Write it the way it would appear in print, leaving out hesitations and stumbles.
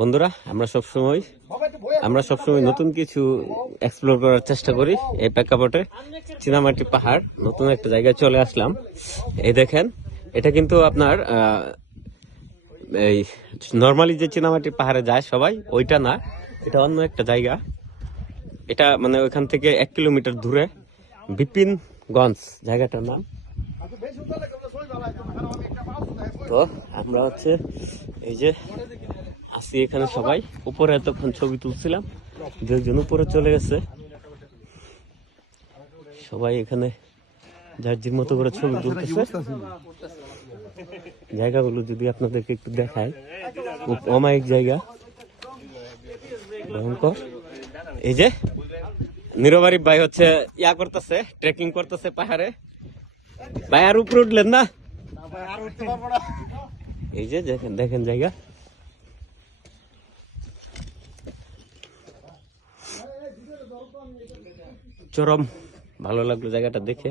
বন্ধুরা আমরা সবসময় নতুন কিছু এক্সপ্লোর করার চেষ্টা করি। এই প্রেক্ষাপটে চীনামাটি পাহাড় নতুন একটা জায়গায় চলে আসলাম। এই দেখেন, এটা কিন্তু আপনার এই নর্মালি যে চীনামাটি পাহাড়ে যায় সবাই, ওইটা না, এটা অন্য একটা জায়গা। এটা মানে ওইখান থেকে 1 কিলোমিটার দূরে বিপিনগঞ্জ জায়গাটার নাম। তো আমরা হচ্ছে এই যে আসি এখানে, সবাই উপরে এতক্ষণ ছবি তুলছিলাম, দুজন উপরে চলে গেছে, সবাই এখানে যার যার মতো করে ছবি তুলতেছে। জায়গাগুলো যদি আপনাদেরকে একটু দেখায়, খুব অমায়িক জায়গা, ভয়ঙ্কর। এই যে নিরবারি ভাই হচ্ছে ইয়া করতেছে, ট্রেকিং করতেছে পাহাড়ে। ভাই আর উপরে উঠলেন না? এই যে দেখেন দেখেন জায়গা, চরম ভালো লাগলো জায়গাটা দেখে।